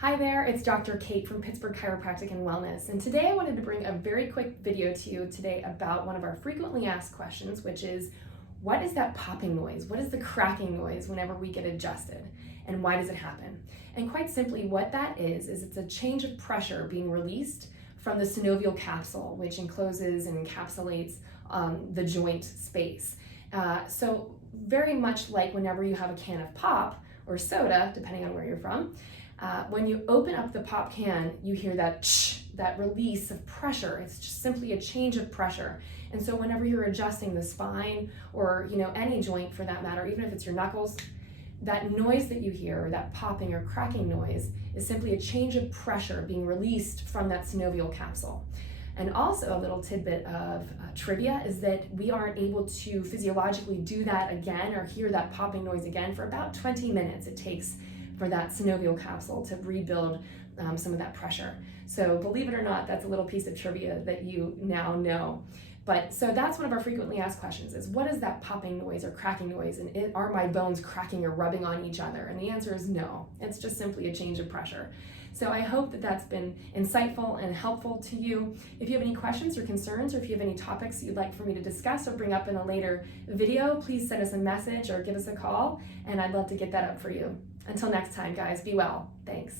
Hi there, it's Dr. Kate from Pittsburgh Chiropractic and Wellness, and today I wanted to bring a very quick video to you today about one of our frequently asked questions, which is, what is that popping noise? What is the cracking noise whenever we get adjusted, and why does it happen? And quite simply, what that is it's a change of pressure being released from the synovial capsule, which encloses and encapsulates the joint space. So very much like whenever you have a can of pop or soda, depending on where you're from, when you open up the pop can, you hear that that release of pressure. It's just simply a change of pressure. And so whenever you're adjusting the spine or any joint for that matter, even if it's your knuckles, that noise that you hear, or that popping or cracking noise, is simply a change of pressure being released from that synovial capsule. And also a little tidbit of trivia is that we aren't able to physiologically do that again or hear that popping noise again for about 20 minutes it takes for that synovial capsule to rebuild some of that pressure. So believe it or not, that's a little piece of trivia that you now know. But so that's one of our frequently asked questions is, what is that popping noise or cracking noise, and are my bones cracking or rubbing on each other? And the answer is no, it's just simply a change of pressure. So I hope that that's been insightful and helpful to you. If you have any questions or concerns, or if you have any topics you'd like for me to discuss or bring up in a later video, please send us a message or give us a call, and I'd love to get that up for you. Until next time, guys, be well. Thanks.